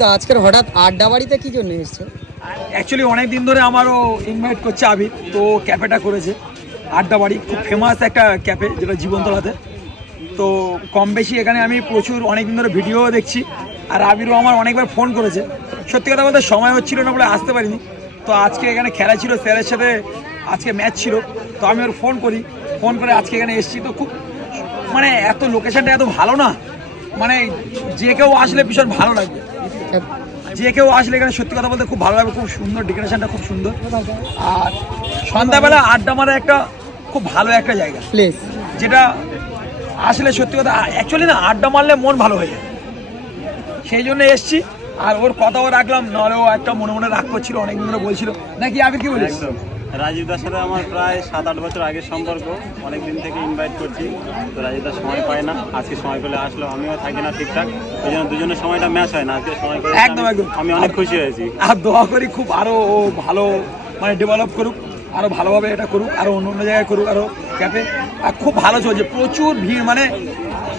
দা আজকের হঠাৎ আড্ডা বাড়িতে কি জন্য এসছো? অ্যাকচুয়ালি অনেক দিন ধরে আমারও ইনভাইট করছে আবির, তো ক্যাফেটা করেছে। আড্ডা বাড়ি, খুব ফেমাস একটা ক্যাফে যেটা জীবনতলাতে। তো কম বেশি এখানে আমি প্রচুর অনেক দিন ধরে ভিডিও দেখছি, আর আবিরও আমার অনেকবার ফোন করেছে। সত্যি কথা বলতে সময় হচ্ছিল না বলে আসতে পারিনি। তো আজকে এখানে খেলা ছিল, স্যারের সাথে আজকে ম্যাচ ছিল, তো আমি ওর ফোন করি। ফোন করে আজকে এখানে এসেছি, তো খুব মানে এত লোকেশনটা এত ভালো না। মানে যে কেউ আসলে ভীষণ ভালো লাগবে। যে কেউ আসলে এখানে সত্যি কথা বলতে খুব ভালো লাগবে খুব সুন্দর ডেকোরেশনটা খুব সুন্দর। আর সন্ধ্যাবেলা আড্ডা মারা একটা খুব ভালো একটা জায়গা। প্লেস যেটা আসলে সত্যি কথা অ্যাকচুয়ালি না আড্ডা মারলে মন ভালো হয়ে যায়। সেই জন্য এসছি আর ওর কথাও রাখলাম নাহলে ও একটা মনে মনে রাগ করছিল অনেকদিন ধরে বলছিল নাকি আগে কি বলিস? রাজীব দার সাথে আমার প্রায় সাত আট বছর আগের সম্পর্ক। অনেক দিন থেকে ইনভাইট করছি। তো রাজীব দার সময় পায় না। আজকে সময় পেলে আসলো আমিও থাকি না ঠিকঠাক। ওই জন্য দুজনের সময়টা ম্যাচ হয় না। আজকে সময় করে একদম, একদম। আমি অনেক খুশি হয়েছি। আর দোয়া করি খুব আরও ও ভালো মানে ডেভেলপ করুক আরও ভালোভাবে এটা করুক আরও অন্য অন্য জায়গায় করুক আরও ক্যাফে আর খুব ভালো চলছে প্রচুর ভিড়। মানে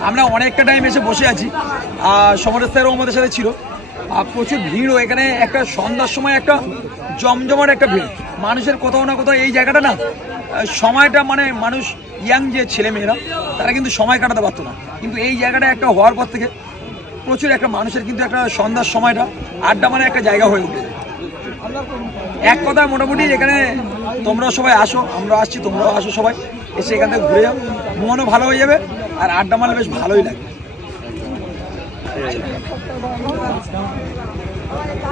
আমরা অনেকটা টাইম এসে বসে আছি। আর সমরেশ স্যারও আমাদের সাথে ছিল। প্রচুর ভিড়ও এখানে একটা সন্ধ্যার সময় একটা জমজমাট একটা ভিড়। মানুষের কোথাও না কোথাও এই জায়গাটা না সময়টা মানে মানুষ ইয়াং যে ছেলে মেয়েরা তারা কিন্তু সময় কাটাতে পারতো না। কিন্তু এই জায়গাটা একটা হওয়ার পর থেকে প্রচুর একটা মানুষের কিন্তু একটা সন্ধ্যার সময়টা, আড্ডা মানে একটা জায়গা হয়ে উঠেছে। এক কথা মোটামুটি এখানে তোমরাও সবাই আসো, আমরা আসছি, তোমরাও আসো সবাই। এসে এখান থেকে ঘুরে যাও। মনও ভালো হয়ে যাবে, আর আড্ডা মারলে বেশ ভালোই লাগবে 아이템편집하 고.